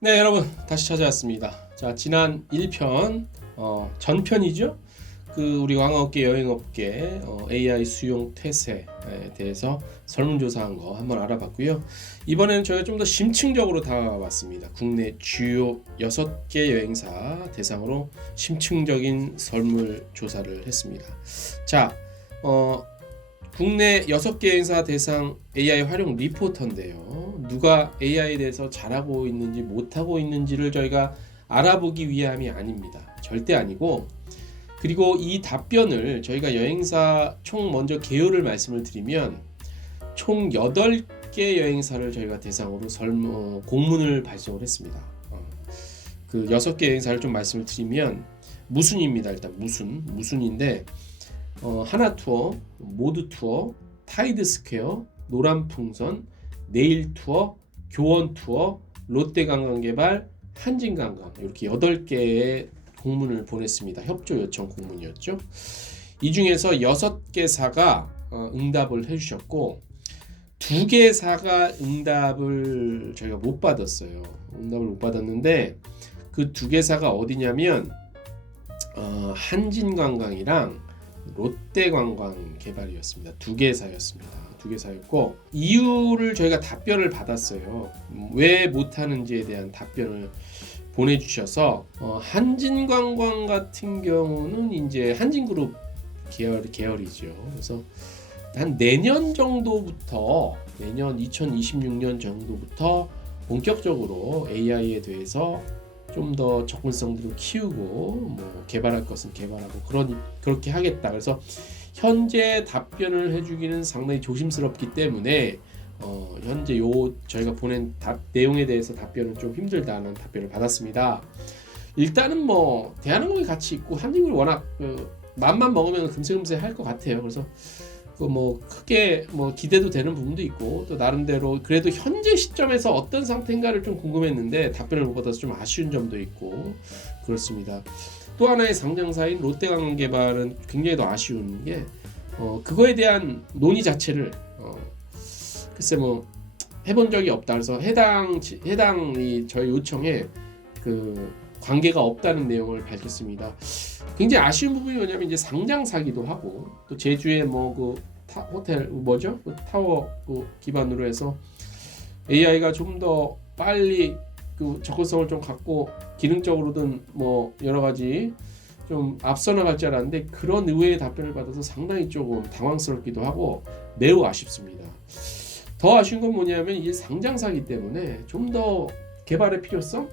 네, 여러분 다시 찾아왔습니다. 자, 지난 1편 전편이죠. 우리 왕업계 여행업계 AI 수용 태세에 대해서 설문조사한 거 한번 알아봤고요. 이번에는 저희가 좀 더 심층적으로 다가왔습니다. 국내 주요 6개 여행사 대상으로 심층적인 설문조사를 했습니다. 자, 국내 6개 여행사 대상 AI 활용 리포터인데요. 누가 AI에 대해서 잘하고 있는지 못하고 있는지를 저희가 알아보기 위함이 아닙니다. 절대 아니고, 그리고 이 답변을 저희가 여행사 총 먼저 개요를 말씀을 드리면 총 8개 여행사를 저희가 대상으로 공문을 발송을 했습니다. 그 6개 여행사를 좀 말씀을 드리면 무순입니다. 일단 무순인데 하나투어, 모드투어, 타이드스퀘어, 노란풍선, 네일투어, 교원투어, 롯데관광개발, 한진관광 이렇게 8개의 공문을 보냈습니다. 협조 요청 공문이었죠. 이 중에서 6개사가 응답을 해주셨고 2개사가 응답을 저희가 못 받았어요. 응답을 못 받았는데 그 2개사가 어디냐면 한진관광이랑 롯데관광개발이었습니다. 2개사였습니다. 2개사였고 이유를 저희가 답변을 받았어요. 왜 못하는지에 대한 답변을 보내주셔서 한진관광 같은 경우는 이제 한진그룹 계열이죠. 그래서 한 내년 2026년 정도부터 본격적으로 AI에 대해서 좀 더 접근성들을 키우고 뭐 개발할 것은 개발하고 그렇게 하겠다. 그래서 현재 답변을 해주기는 상당히 조심스럽기 때문에 현재 저희가 보낸 내용에 대해서 답변은 좀 힘들다는 답변을 받았습니다. 일단은 뭐 대한항공이 같이 있고 한진이 워낙 맘만 먹으면 금세금세 할 것 같아요. 그래서 뭐 크게 뭐 기대도 되는 부분도 있고 또 나름대로 그래도 현재 시점에서 어떤 상태인가를 좀 궁금했는데 답변을 못 받아서 좀 아쉬운 점도 있고 그렇습니다. 또 하나의 상장사인 롯데관광개발은 굉장히 더 아쉬운 게 그거에 대한 논의 자체를 글쎄 뭐 해본 적이 없다. 그래서 해당이 저희 요청에 그 관계가 없다는 내용을 밝혔습니다. 굉장히 아쉬운 부분이 뭐냐면 이제 상장사기도 하고 또 제주에 뭐 호텔 타워 기반으로 해서 AI가 좀 더 빨리 그 접근성을 좀 갖고 기능적으로든 뭐 여러 가지 좀 앞서 나갈 줄 알았는데 그런 의외의 답변을 받아서 상당히 조금 당황스럽기도 하고 매우 아쉽습니다. 더 아쉬운 건 뭐냐면 이게 상장사기 때문에 좀 더 개발의 필요성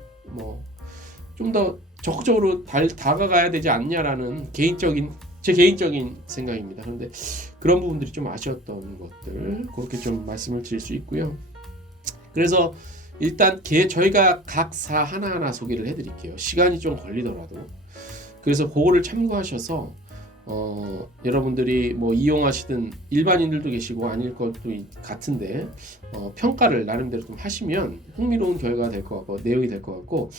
좀 더 적극적으로 다가가야 되지 않냐라는 제 개인적인 생각입니다. 그런데 그런 부분들이 좀 아쉬웠던 것들 그렇게 좀 말씀을 드릴 수 있고요. 그래서 일단 저희가 각 사 하나하나 소개를 해드릴게요. 시간이 좀 걸리더라도. 그래서 그거를 참고하셔서 여러분들이 뭐 이용하시든 일반인들도 계시고 아닐 것도 같은데 평가를 나름대로 좀 하시면 흥미로운 결과가 될 것 같고 내용이 될 것 같고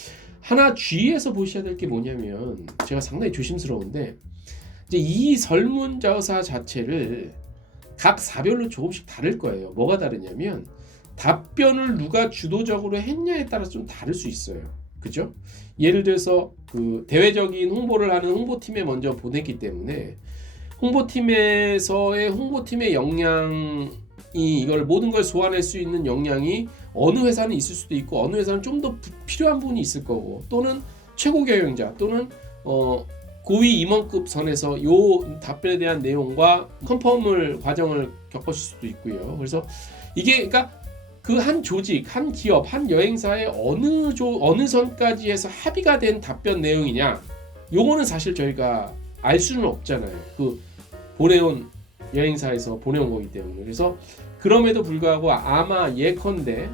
하나 주의해서 보셔야 될 게 뭐냐면 제가 상당히 조심스러운데 이제 이 설문조사 자체를 각 사별로 조금씩 다를 거예요. 뭐가 다르냐면 답변을 누가 주도적으로 했냐에 따라서 좀 다를 수 있어요. 그죠? 예를 들어서 그 대외적인 홍보를 하는 홍보팀에 먼저 보냈기 때문에 홍보팀의 역량이 이걸 모든 걸 소화할 수 있는 역량이 어느 회사는 있을 수도 있고 어느 회사는 좀 더 필요한 부분이 있을 거고 또는 최고 경영자 또는 고위 임원급 선에서 요 답변에 대한 내용과 컨펌을 과정을 겪으실 수도 있고요. 그래서 이게 그러니까 그 한 조직, 한 기업, 한 여행사의 어느 선까지 해서 합의가 된 답변 내용이냐 요거는 사실 저희가 알 수는 없잖아요. 그 보내온 여행사에서 보내온 거기 때문에. 그래서 그럼에도 불구하고 아마 예컨대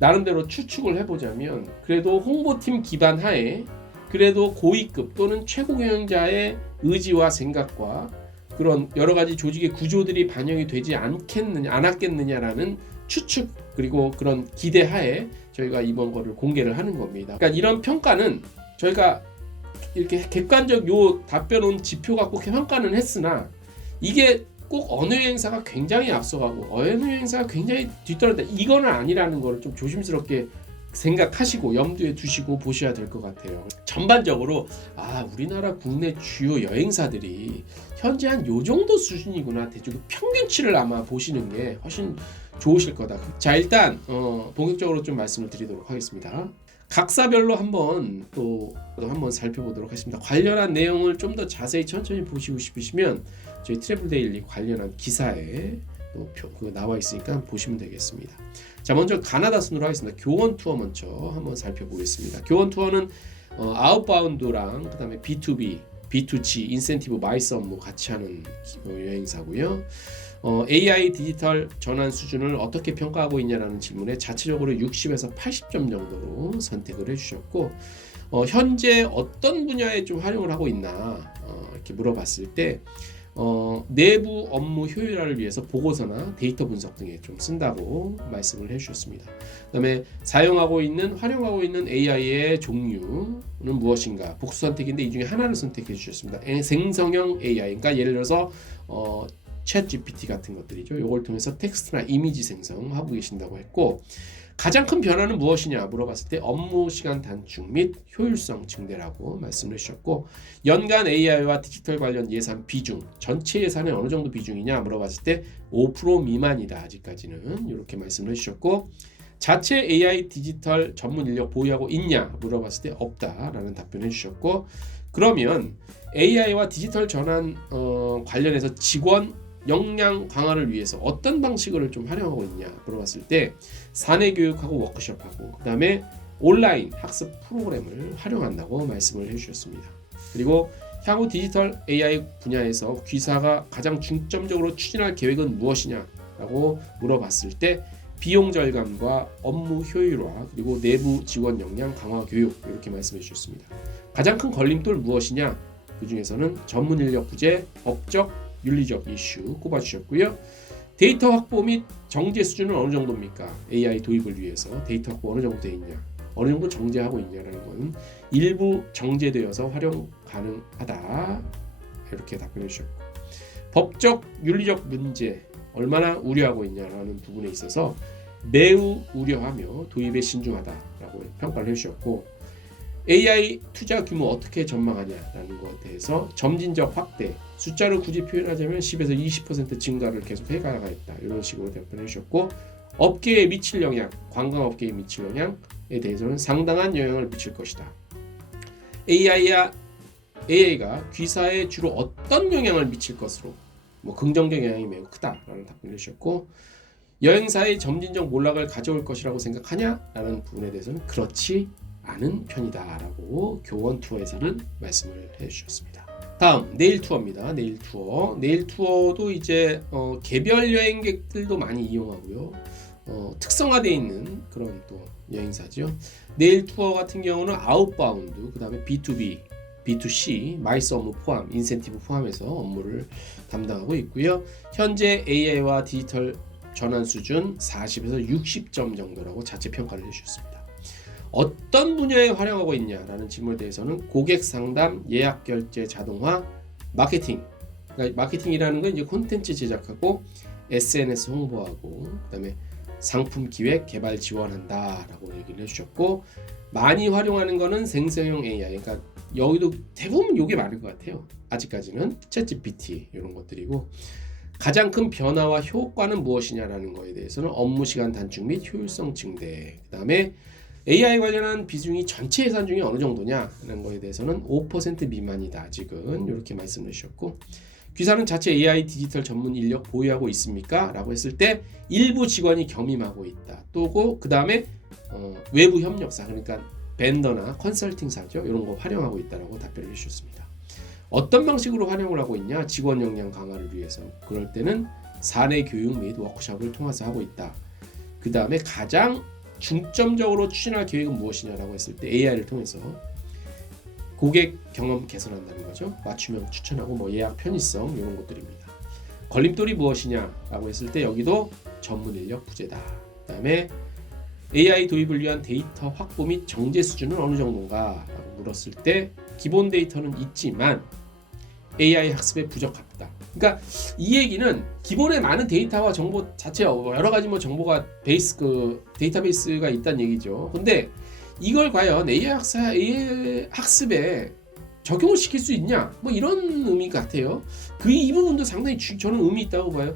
나름대로 추측을 해보자면 그래도 홍보팀 기반 하에 그래도 고위급 또는 최고 경영자의 의지와 생각과 그런 여러 가지 조직의 구조들이 반영이 되지 않았겠느냐라는 추측 그리고 그런 기대하에 저희가 이번 거를 공개를 하는 겁니다. 그러니까 이런 평가는 저희가 이렇게 객관적 요 답변 온 지표 갖고 평가는 했으나 이게 꼭 어느 여행사가 굉장히 앞서가고 어느 여행사가 굉장히 뒤떨어진다 이거는 아니라는 걸 좀 조심스럽게 생각하시고 염두에 두시고 보셔야 될 것 같아요. 전반적으로 우리나라 국내 주요 여행사들이 현재 한 요 정도 수준이구나, 대충 평균치를 아마 보시는 게 훨씬 좋으실 거다. 자, 일단 본격적으로 좀 말씀을 드리도록 하겠습니다. 각사별로 한번 살펴보도록 하겠습니다. 관련한 내용을 좀 더 자세히 천천히 보시고 싶으시면 저희 트래블 데일리 관련한 기사에 그거 나와 있으니까 보시면 되겠습니다. 자, 먼저 가나다 순으로 하겠습니다. 교원 투어 먼저 한번 살펴보겠습니다. 교원 투어는 아웃바운드랑 그다음에 B2B, B2G, 인센티브, 마이스 업무 같이 하는 여행사고요. AI 디지털 전환 수준을 어떻게 평가하고 있냐라는 질문에 자체적으로 60에서 80점 정도로 선택을 해주셨고, 현재 어떤 분야에 좀 활용을 하고 있나 이렇게 물어봤을 때 내부 업무 효율화를 위해서 보고서나 데이터 분석 등에 좀 쓴다고 말씀을 해주셨습니다. 그다음에 활용하고 있는 AI의 종류는 무엇인가, 복수 선택인데 이 중에 하나를 선택해 주셨습니다. 생성형 AI, 그러니까 예를 들어서 챗 GPT 같은 것들이죠. 이걸 통해서 텍스트나 이미지 생성하고 계신다고 했고, 가장 큰 변화는 무엇이냐 물어봤을 때 업무 시간 단축 및 효율성 증대라고 말씀을 해주셨고, 연간 AI와 디지털 관련 예산 비중, 전체 예산의 어느 정도 비중이냐 물어봤을 때 5% 미만이다 아직까지는, 이렇게 말씀을 해주셨고, 자체 AI 디지털 전문 인력 보유하고 있냐 물어봤을 때 없다라는 답변을 해주셨고, 그러면 AI와 디지털 전환 관련해서 직원 역량 강화를 위해서 어떤 방식을 좀 활용하고 있냐 물어봤을 때 사내 교육하고 워크숍하고 그다음에 온라인 학습 프로그램을 활용한다고 말씀을 해주셨습니다. 그리고 향후 디지털 AI 분야에서 귀사가 가장 중점적으로 추진할 계획은 무엇이냐라고 물어봤을 때 비용 절감과 업무 효율화, 그리고 내부 직원 역량 강화 교육, 이렇게 말씀해 주셨습니다. 가장 큰 걸림돌 무엇이냐, 그 중에서는 전문 인력 부재, 법적 윤리적 이슈 꼽아주셨고요. 데이터 확보 및 정제 수준은 어느 정도입니까? AI 도입을 위해서 데이터 확보 어느 정도 돼 있냐, 어느 정도 정제하고 있냐라는 건 일부 정제되어서 활용 가능하다, 이렇게 답변해 주셨고, 법적 윤리적 문제 얼마나 우려하고 있냐라는 부분에 있어서 매우 우려하며 도입에 신중하다라고 평가를 해주셨고, AI 투자 규모 어떻게 전망하냐라는 것에 대해서 점진적 확대, 숫자를 굳이 표현하자면 10에서 20% 증가를 계속 해가야겠다, 이런 식으로 답변해 주셨고, 업계에 미칠 영향, 관광업계에 미칠 영향에 대해서는 상당한 영향을 미칠 것이다. AI가 귀사에 주로 어떤 영향을 미칠 것으로, 긍정적 영향이 매우 크다라는 답변을 해주셨고, 여행사의 점진적 몰락을 가져올 것이라고 생각하냐라는 부분에 대해서는 그렇지 않은 편이다라고 교원 투어에서는 말씀을 해주셨습니다. 다음 네일 투어입니다. 네일 투어도 이제 개별 여행객들도 많이 이용하고요. 특성화되어 있는 그런 또 여행사죠. 네일 투어 같은 경우는 아웃바운드, 그 다음에 B2B, B2C, 마이스 업무 포함, 인센티브 포함해서 업무를 담당하고 있고요. 현재 AI와 디지털 전환 수준 40에서 60점 정도라고 자체 평가를 해주셨습니다. 어떤 분야에 활용하고 있냐라는 질문에 대해서는 고객 상담, 예약 결제 자동화, 마케팅. 그러니까 마케팅이라는 건 이제 콘텐츠 제작하고 SNS 홍보하고 그다음에 상품 기획, 개발 지원한다라고 얘기를 해주셨고, 많이 활용하는 거는 생성형 AI. 그러니까 여기도 대부분 이게 많을 것 같아요. 아직까지는 챗 GPT 이런 것들이고, 가장 큰 변화와 효과는 무엇이냐라는 거에 대해서는 업무 시간 단축 및 효율성 증대. 그다음에 AI 관련한 비중이 전체 예산 중에 어느 정도냐라는 거에 대해서는 5% 미만이다 아직은, 이렇게 말씀을 주셨고, 귀사는 자체 AI 디지털 전문 인력 보유하고 있습니까? 라고 했을 때 일부 직원이 겸임하고 있다. 또고 그 다음에 외부 협력사, 그러니까 벤더나 컨설팅사죠, 이런 거 활용하고 있다라고 답변을 해주셨습니다. 어떤 방식으로 활용을 하고 있냐? 직원 역량 강화를 위해서. 그럴 때는 사내 교육 및 워크숍을 통해서 하고 있다. 그 다음에 가장 중점적으로 추진할 계획은 무엇이냐라고 했을 때 AI를 통해서 고객 경험 개선한다는 거죠. 맞춤형 추천하고 예약 편의성, 이런 것들입니다. 걸림돌이 무엇이냐라고 했을 때 여기도 전문 인력 부재다. 그 다음에 AI 도입을 위한 데이터 확보 및 정제 수준은 어느 정도인가 라고 물었을 때 기본 데이터는 있지만 AI 학습에 부적합다. 그러니까 이 얘기는 기본에 많은 데이터와 정보 자체 여러 가지 뭐 정보가 베이스 데이터베이스가 있다는 얘기죠. 근데 이걸 과연 AI 학습에 적용을 시킬 수 있냐? 뭐 이런 의미 같아요. 이 부분도 상당히 저는 의미 있다고 봐요.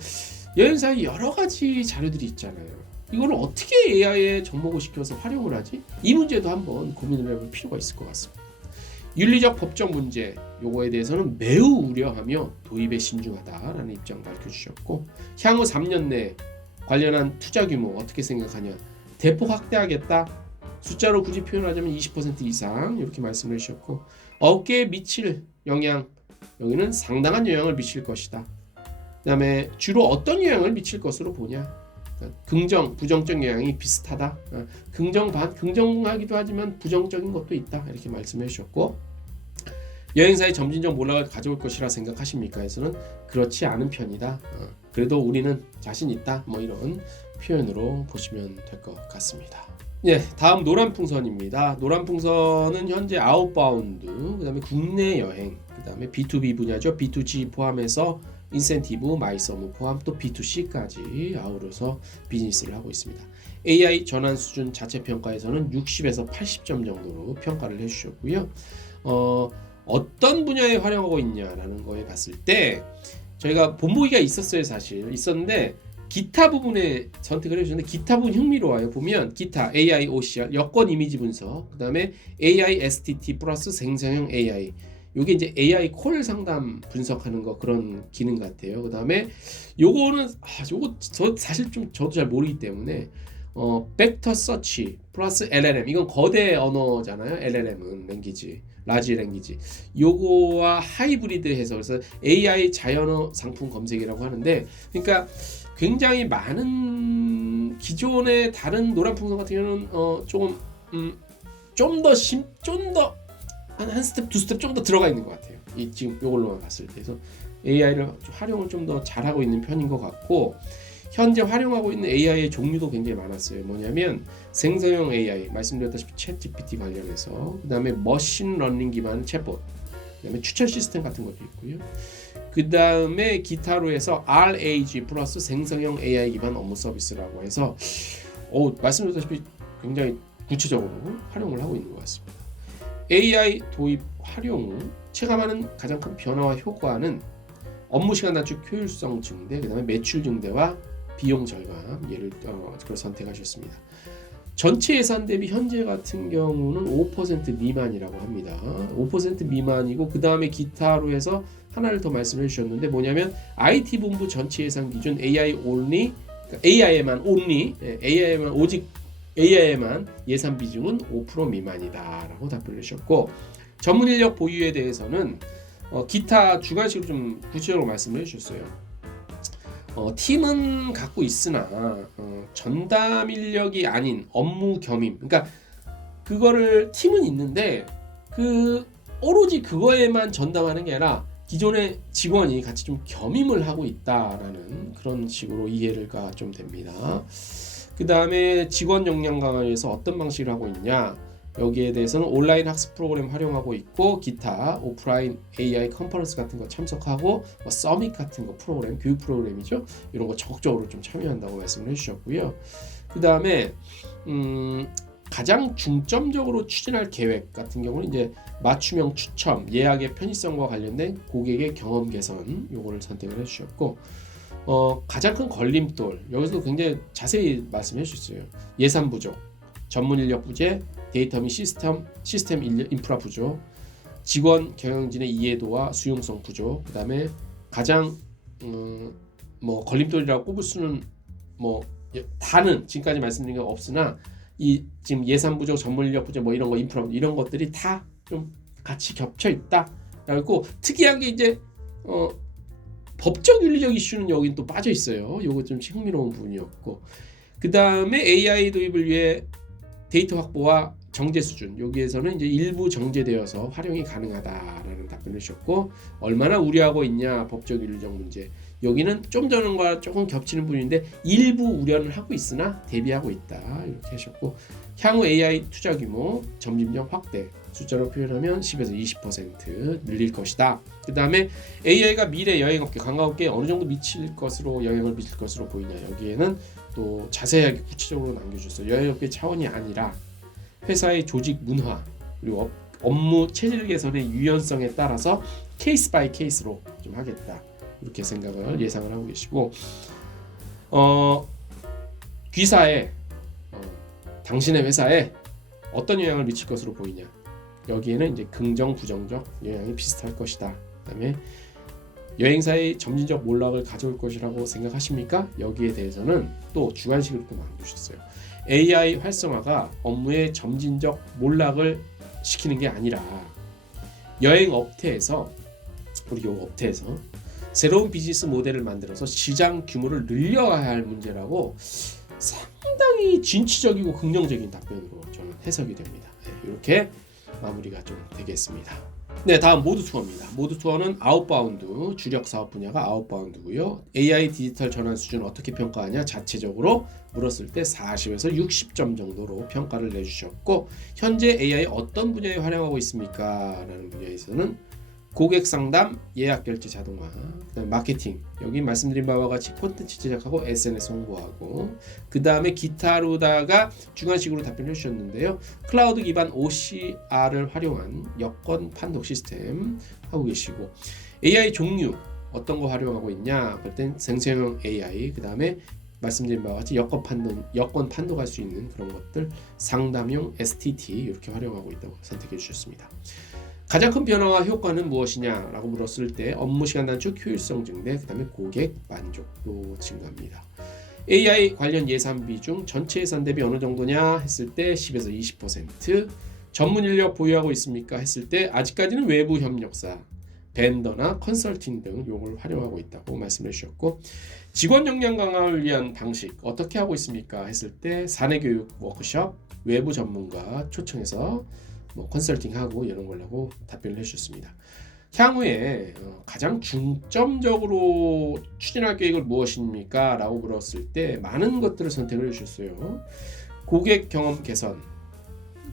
여행사에 여러 가지 자료들이 있잖아요. 이걸 어떻게 AI에 접목을 시켜서 활용을 하지? 이 문제도 한번 고민을 해볼 필요가 있을 것 같습니다. 윤리적 법적 문제 요거에 대해서는 매우 우려하며 도입에 신중하다라는 입장 밝혀주셨고, 향후 3년 내 관련한 투자 규모 어떻게 생각하냐, 대폭 확대하겠다, 숫자로 굳이 표현하자면 20% 이상 이렇게 말씀을 해주셨고, 업계에 미칠 영향, 여기는 상당한 영향을 미칠 것이다. 그 다음에 주로 어떤 영향을 미칠 것으로 보냐, 긍정, 부정적 영향이 비슷하다. 긍정하기도 하지만 부정적인 것도 있다. 이렇게 말씀해 주셨고, 여행사의 점진적 몰락을 가져올 것이라 생각하십니까? 에서는 그렇지 않은 편이다. 그래도 우리는 자신 있다. 뭐 이런 표현으로 보시면 될 것 같습니다. 예, 다음 노란풍선입니다. 노란풍선은 현재 아웃바운드, 그 다음에 국내 여행, 그 다음에 B2B 분야죠. B2G 포함해서 인센티브, 마이서무 포함 또 B2C까지 아우러서 비즈니스를 하고 있습니다. AI 전환 수준 자체 평가에서는 60에서 80점 정도로 평가를 해주셨고요. 어떤 분야에 활용하고 있냐라는 거에 봤을 때 저희가 본보기가 있었어요. 사실 있었는데 기타 부분에 선택을 해주셨는데, 기타 부분 흥미로워요. 보면 기타, AI OCR, 여권 이미지 분석, 그 다음에 AI STT 플러스 생성형 AI, 요게 이제 AI 콜 상담 분석하는 거 그런 기능 같아요. 그 다음에 요거는 요거 사실 좀 저도 잘 모르기 때문에 벡터 서치 플러스 LLM, 이건 거대 언어잖아요. LLM은 랭귀지, 라지 랭귀지, 요거와 하이브리드 해서 그래서 AI 자연어 상품 검색이라고 하는데, 그러니까 굉장히 많은 기존의 다른 노란풍선 같은 경우는 좀 더 한 스텝 두 스텝 좀 더 들어가 있는 것 같아요. 이 지금 이걸로만 봤을 때. 그래서 AI를 활용을 좀 더 잘하고 있는 편인 것 같고, 현재 활용하고 있는 AI의 종류도 굉장히 많았어요. 뭐냐면 생성형 AI, 말씀드렸다시피 챗 GPT 관련해서, 그 다음에 머신 러닝 기반 챗봇, 그 다음에 추천 시스템 같은 것도 있고요. 그 다음에 기타로 해서 RAG 플러스 생성형 AI 기반 업무 서비스라고 해서 말씀드렸다시피 굉장히 구체적으로 활용을 하고 있는 것 같습니다. AI 도입 활용 후 체감하는 가장 큰 변화와 효과는 업무 시간 단축, 효율성 증대, 그 다음에 매출 증대와 비용 절감, 그걸 선택하셨습니다. 전체 예산 대비 현재 같은 경우는 5% 미만이라고 합니다. 5% 미만이고, 그 다음에 기타로 해서 하나를 더 말씀해 주셨는데, 뭐냐면 IT 본부 전체 예산 기준 AI에만 오직 AI에만 예산 비중은 5% 미만이다라고 답변을 주셨고, 전문 인력 보유에 대해서는 기타 주관식으로 좀 구체적으로 말씀을 해주셨어요. 팀은 갖고 있으나 전담 인력이 아닌 업무 겸임, 그러니까 그거를 팀은 있는데 오로지 그거에만 전담하는 게 아니라 기존의 직원이 같이 좀 겸임을 하고 있다라는 그런 식으로 이해가 좀 됩니다. 그 다음에 직원 역량 강화에 위해서 어떤 방식을 하고 있냐, 여기에 대해서는 온라인 학습 프로그램 활용하고 있고, 기타 오프라인 AI 컨퍼런스 같은 거 참석하고, 서밋 같은 거 프로그램, 교육 프로그램이죠, 이런 거 적극적으로 좀 참여한다고 말씀을 해주셨고요. 그 다음에 가장 중점적으로 추진할 계획 같은 경우는 이제 맞춤형 추첨, 예약의 편의성과 관련된 고객의 경험 개선, 요거를 선택을 해주셨고, 가장 큰 걸림돌, 여기서도 굉장히 자세히 말씀해 주셨어요. 예산 부족, 전문 인력 부재, 데이터 및 시스템 인프라 부족, 직원 경영진의 이해도와 수용성 부족, 그 다음에 가장 걸림돌이라고 꼽을 수는 다는 지금까지 말씀드린 게 없으나, 이 지금 예산 부족, 전문 인력 부족, 이런 거 인프라 부족, 이런 것들이 다 좀 같이 겹쳐 있다. 그리고 특이한 게 이제 법적 윤리적 이슈는 여긴 또 빠져 있어요. 요거 좀 흥미로운 부분이었고, 그 다음에 AI 도입을 위해 데이터 확보와 정제 수준, 여기에서는 이제 일부 정제되어서 활용이 가능하다라는 답변을 주셨고, 얼마나 우려하고 있냐, 법적 윤리적 문제, 여기는 좀 전과 조금 겹치는 부분인데 일부 우려는 하고 있으나 대비하고 있다, 이렇게 하셨고, 향후 AI 투자 규모 점진적 확대, 숫자로 표현하면 10에서 20% 늘릴 것이다. 그 다음에 AI가 미래 여행업계, 관광업계에 어느 정도 미칠 것으로 영향을 미칠 것으로 보이냐, 여기에는 또 자세하게 구체적으로 남겨주셨어요. 여행업계 차원이 아니라 회사의 조직 문화 그리고 업무 체질 개선의 유연성에 따라서 케이스 바이 케이스로 좀 하겠다, 이렇게 생각을 예상을 하고 계시고, 귀사에 당신의 회사에 어떤 영향을 미칠 것으로 보이냐, 여기에는 이제 긍정 부정적 영향이 비슷할 것이다. 그다음에 여행사의 점진적 몰락을 가져올 것이라고 생각하십니까? 여기에 대해서는 또 주관식으로 또 남겨주셨어요. AI 활성화가 업무의 점진적 몰락을 시키는 게 아니라 여행 업태에서, 우리 요 업태에서 새로운 비즈니스 모델을 만들어서 시장 규모를 늘려야 할 문제라고 상당히 진취적이고 긍정적인 답변으로 저는 해석이 됩니다. 네, 이렇게 마무리가 좀 되겠습니다. 네, 다음 모드 투어입니다. 모드 투어는 아웃바운드, 주력 사업 분야가 아웃바운드고요. AI 디지털 전환 수준 어떻게 평가하냐, 자체적으로 물었을 때 40에서 60점 정도로 평가를 내주셨고, 현재 AI 어떤 분야에 활용하고 있습니까? 라는 분야에서는 고객 상담, 예약 결제 자동화, 그다음에 마케팅, 여기 말씀드린 바와 같이 콘텐츠 제작하고 SNS 홍보하고, 그 다음에 기타로다가 주관식으로 답변해 주셨는데요. 클라우드 기반 OCR을 활용한 여건 판독 시스템 하고 계시고, AI 종류 어떤 거 활용하고 있냐, 그럴 땐 생성형 AI, 그 다음에 말씀드린 바와 같이 여건 판독할 수 있는 그런 것들, 상담용 STT 이렇게 활용하고 있다고 선택해 주셨습니다. 가장 큰 변화와 효과는 무엇이냐라고 물었을 때 업무 시간 단축, 효율성 증대, 그 다음에 고객 만족도 증가입니다. AI 관련 예산 비중 전체 예산 대비 어느 정도냐 했을 때 10에서 20%, 전문 인력 보유하고 있습니까 했을 때 아직까지는 외부 협력사, 벤더나 컨설팅 등 용어를 활용하고 있다고 말씀해 주셨고, 직원 역량 강화를 위한 방식 어떻게 하고 있습니까 했을 때 사내 교육 워크숍, 외부 전문가 초청해서 컨설팅하고 이런 걸라고 답변을 해주셨습니다. 향후에 가장 중점적으로 추진할 계획을 무엇입니까? 라고 물었을 때 많은 것들을 선택을 해주셨어요. 고객 경험 개선,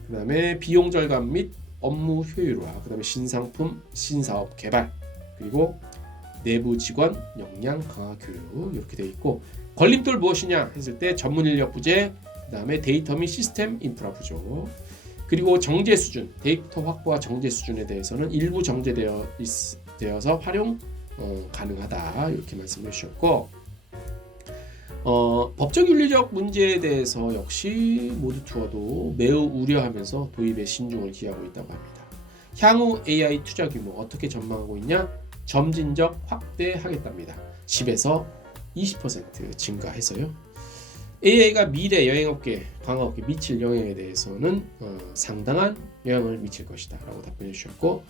그 다음에 비용 절감 및 업무 효율화, 그 다음에 신상품, 신사업 개발, 그리고 내부 직원 역량 강화 교육, 이렇게 되어 있고, 걸림돌 무엇이냐 했을 때 전문 인력 부재, 그 다음에 데이터 및 시스템 인프라 부족, 그리고 정제 수준, 데이터 확보와 정제 수준에 대해서는 일부 정제되어서 활용 가능하다, 이렇게 말씀해 주셨고, 법적 윤리적 문제에 대해서 역시 모드 투어도 매우 우려하면서 도입에 신중을 기하고 있다고 합니다. 향후 AI 투자 규모 어떻게 전망하고 있냐, 점진적 확대하겠답니다. 10에서 20% 증가해서요. AI가 미래 여행업계, 관광업계 미칠 영향에 대해서는 상당한 영향을 미칠 것이다 라고 답변해 주셨고,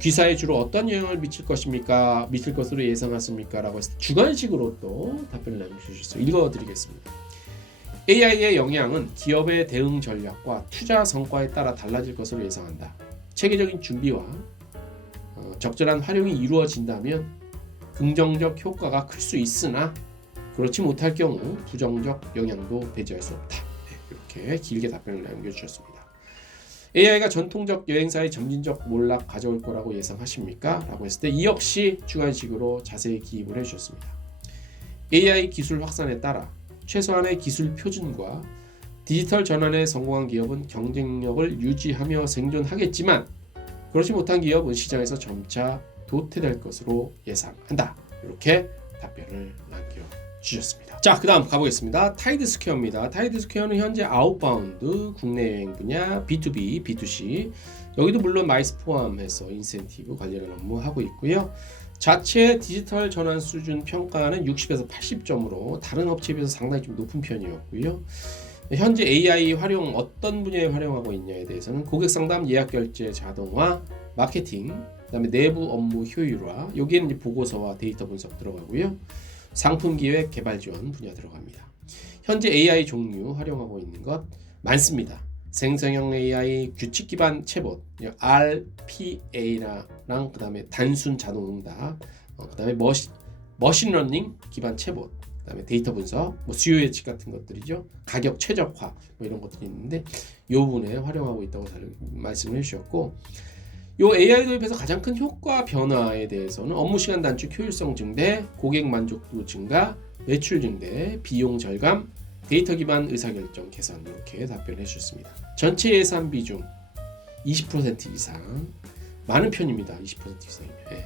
귀사에 주로 어떤 영향을 미칠 것입니까? 미칠 것으로 예상하십니까? 라고 해서 주관식으로 또 답변을 남겨주셨어요. 읽어드리겠습니다. AI의 영향은 기업의 대응 전략과 투자 성과에 따라 달라질 것으로 예상한다. 체계적인 준비와 적절한 활용이 이루어진다면 긍정적 효과가 클 수 있으나 그렇지 못할 경우 부정적 영향도 배제할 수 없다. 네, 이렇게 길게 답변을 남겨주셨습니다. AI가 전통적 여행사의 점진적 몰락 가져올 거라고 예상하십니까? 라고 했을 때 이 역시 주관식으로 자세히 기입을 해주셨습니다. AI 기술 확산에 따라 최소한의 기술 표준과 디지털 전환에 성공한 기업은 경쟁력을 유지하며 생존하겠지만 그렇지 못한 기업은 시장에서 점차 도태될 것으로 예상한다. 이렇게 답변을 남겨주셨습니다. 자, 그 다음 가보겠습니다. 타이드스퀘어입니다. 타이드스퀘어는 현재 아웃바운드, 국내 여행 분야, B2B, B2C, 여기도 물론 마이스 포함해서 인센티브 관련한 업무 하고 있고요. 자체 디지털 전환 수준 평가는 60에서 80점으로 다른 업체에 비해서 상당히 좀 높은 편이었고요. 현재 AI 활용 어떤 분야에 활용하고 있냐에 대해서는 고객 상담, 예약 결제 자동화, 마케팅, 그다음에 내부 업무 효율화, 여기에는 이제 보고서와 데이터 분석 들어가고요. 상품 기획, 개발 지원 분야 들어갑니다. 현재 AI 종류 활용하고 있는 것 많습니다. 생성형 AI, 규칙 기반 챗봇, RPA랑 그다음에 단순 자동 응답, 그다음에 머신러닝 기반 챗봇, 그다음에 데이터 분석, 뭐 수요 예측 같은 것들이죠. 가격 최적화 뭐 이런 것들이 있는데 이 부분에 활용하고 있다고 잘 말씀을 해주셨고, 요 AI 도입에서 가장 큰 효과 변화에 대해서는 업무 시간 단축, 효율성 증대, 고객 만족도 증가, 매출 증대, 비용 절감, 데이터 기반 의사결정 개선, 이렇게 답변해 주셨습니다. 전체 예산 비중 20% 이상, 많은 편입니다. 20% 이상이면. 예.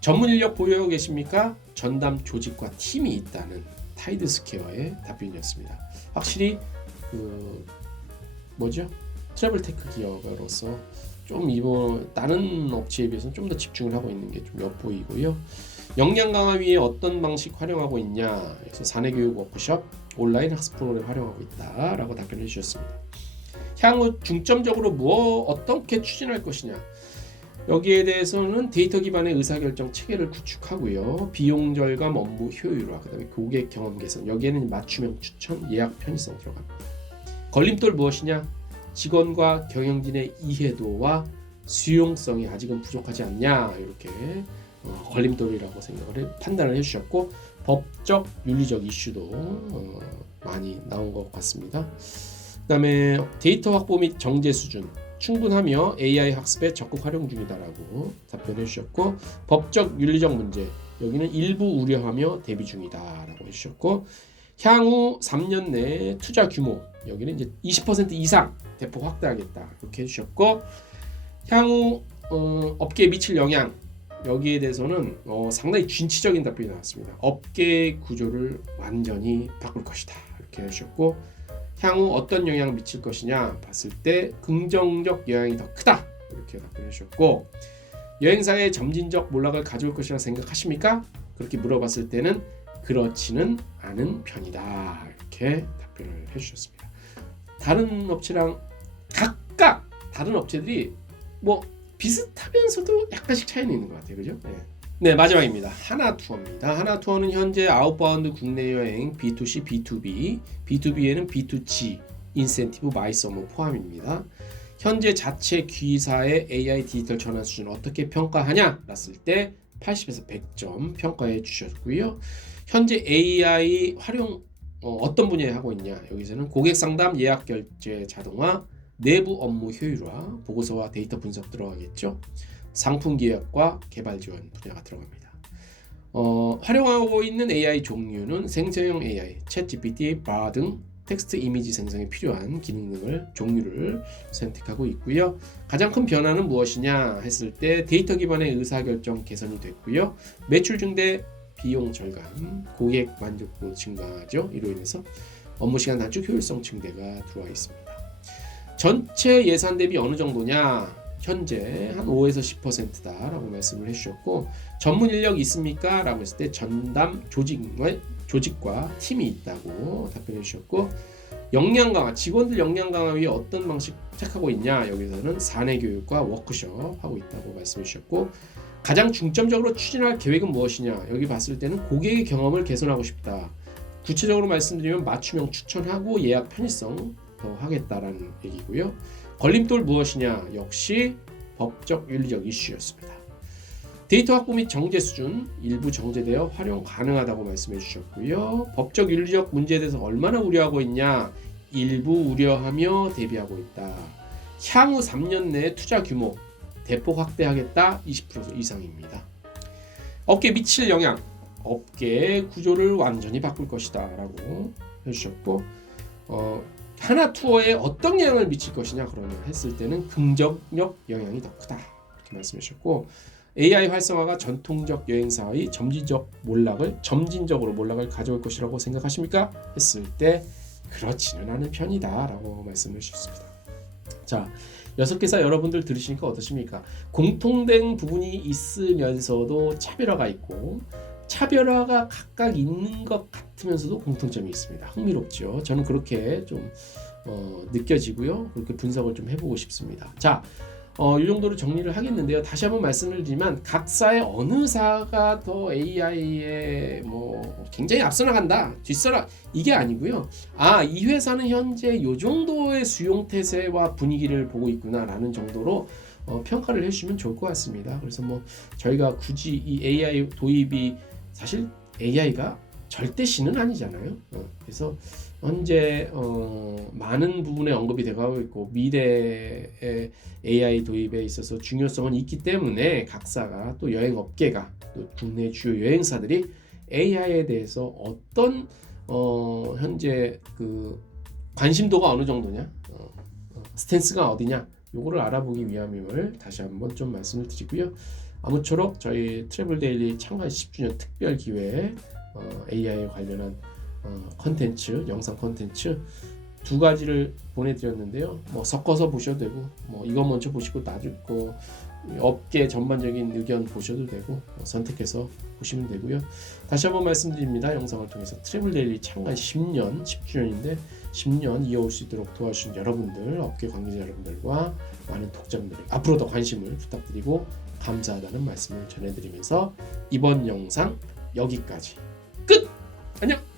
전문 인력 보유하고 계십니까? 전담 조직과 팀이 있다는 타이드 스퀘어의 답변이었습니다. 확실히 트래블 테크 기업으로서 좀 이번 다른 업체에 비해서는 좀 더 집중을 하고 있는 게 좀 엿보이고요. 역량 강화 위에 어떤 방식 활용하고 있냐? 그래서 사내 교육 워크숍, 온라인 학습 프로그램 활용하고 있다라고 답변해 주셨습니다. 향후 중점적으로 어떻게 추진할 것이냐? 여기에 대해서는 데이터 기반의 의사결정 체계를 구축하고요. 비용 절감, 업무 효율화, 그다음에 고객 경험 개선. 여기에는 맞춤형 추천, 예약 편의성 들어갑니다. 걸림돌 무엇이냐? 직원과 경영진의 이해도와 수용성이 아직은 부족하지 않냐, 이렇게 걸림돌이라고 판단을 해주셨고, 법적 윤리적 이슈도 많이 나온 것 같습니다. 그 다음에 데이터 확보 및 정제 수준 충분하며 AI 학습에 적극 활용 중이다라고 답변해 주셨고, 법적 윤리적 문제 여기는 일부 우려하며 대비 중이다라고 해주셨고, 향후 3년 내 투자 규모 여기는 이제 20% 이상 대폭 확대하겠다 이렇게 해주셨고, 향후 업계에 미칠 영향 여기에 대해서는 상당히 진취적인 답변이 나왔습니다. 업계 구조를 완전히 바꿀 것이다 이렇게 해주셨고, 향후 어떤 영향을 미칠 것이냐 봤을 때 긍정적 영향이 더 크다 이렇게 답변해 주셨고, 여행사의 점진적 몰락을 가져올 것이라 생각하십니까? 그렇게 물어봤을 때는 그렇지는 않은 편이다 이렇게 답변을 해주셨습니다. 다른 업체랑 각각 다른 업체들이 뭐 비슷하면서도 약간씩 차이는 있는 것 같아요, 그죠? 네, 마지막입니다. 하나투어입니다. 하나투어는 현재 아웃바운드 국내 여행 B2C, B2B, B2B에는 B2G, 인센티브, 마이서머 포함입니다. 현재 자체 기사의 AI 디지털 전환 수준을 어떻게 평가하냐? 랐을 때 80에서 100점 평가해 주셨고요. 현재 AI 활용 어떤 분야에 하고 있냐? 여기서는 고객 상담, 예약 결제 자동화, 내부 업무 효율화, 보고서와 데이터 분석 들어가겠죠. 상품 기획과 개발 지원 분야가 들어갑니다. 활용하고 있는 AI 종류는 생성형 AI, 챗GPT, 바 등 텍스트 이미지 생성에 필요한 기능 등을 종류를 선택하고 있고요. 가장 큰 변화는 무엇이냐 했을 때 데이터 기반의 의사결정 개선이 됐고요. 매출 증대, 비용 절감, 고객 만족도 증가죠. 이로 인해서 업무 시간 단축, 효율성 증대가 들어와 있습니다. 전체 예산 대비 어느 정도냐? 현재 한 5에서 10%다라고 말씀을 해주셨고, 전문 인력 있습니까? 라고 했을 때 전담 조직과 팀이 있다고 답변해 주셨고, 역량 강화, 직원들 역량 강화 위해 어떤 방식 택하고 있냐? 여기서는 사내 교육과 워크숍 하고 있다고 말씀해 주셨고, 가장 중점적으로 추진할 계획은 무엇이냐? 여기 봤을 때는 고객의 경험을 개선하고 싶다. 구체적으로 말씀드리면 맞춤형 추천하고 예약 편의성 더 하겠다라는 얘기고요. 걸림돌 무엇이냐? 역시 법적 윤리적 이슈였습니다. 데이터 확보 및 정제 수준 일부 정제되어 활용 가능하다고 말씀해 주셨고요. 법적 윤리적 문제에 대해서 얼마나 우려하고 있냐? 일부 우려하며 대비하고 있다. 향후 3년 내 투자 규모 대폭 확대하겠다. 20% 이상입니다. 업계에 미칠 영향, 업계 구조를 완전히 바꿀 것이다 라고 해주셨고, 하나투어에 어떤 영향을 미칠 것이냐 그러면 했을 때는 긍정적 영향이 더 크다 이렇게 말씀해 주셨고, AI 활성화가 전통적 여행사의 점진적으로 몰락을 가져올 것이라고 생각하십니까? 했을 때 그렇지는 않은 편이다 라고 말씀을 주셨습니다. 자, 6개사 여러분들 들으시니까 어떠십니까? 공통된 부분이 있으면서도 차별화가 있고, 차별화가 각각 있는 것 같으면서도 공통점이 있습니다. 흥미롭죠? 저는 그렇게 좀 느껴지고요. 그렇게 분석을 좀 해보고 싶습니다. 자, 이 정도로 정리를 하겠는데요. 다시 한번 말씀을 드리면 각사의 어느 사가 더 AI에 굉장히 앞서 나간다, 뒤서라 이게 아니고요. 이 회사는 현재 이 정도의 수용 태세와 분위기를 보고 있구나라는 정도로 평가를 해주시면 좋을 것 같습니다. 그래서 저희가 굳이 이 AI 도입이 사실 AI가 절대 신은 아니잖아요. 그래서 현재 많은 부분에 언급이 되고 있고 미래의 AI 도입에 있어서 중요성은 있기 때문에 각사가 또 여행업계가 또 국내 주요 여행사들이 AI에 대해서 어떤 현재 그 관심도가 어느 정도냐, 스탠스가 어디냐, 요거를 알아보기 위함임을 다시 한번 좀 말씀을 드리고요. 아무쪼록 저희 트래블 데일리 창간 10주년 특별 기회에 AI에 관련한 컨텐츠, 영상 컨텐츠 두 가지를 보내드렸는데요. 뭐 섞어서 보셔도 되고, 뭐 이거 먼저 보시고 나중에 업계 전반적인 의견 보셔도 되고 선택해서 보시면 되고요. 다시 한번 말씀드립니다. 영상을 통해서 트래블 데일리 창간 10주년인데 10년 이어올 수 있도록 도와주신 여러분들, 업계 관계자 여러분들과 많은 독자분들 앞으로 더 관심을 부탁드리고 감사하다는 말씀을 전해드리면서 이번 영상 여기까지 끝! 안녕!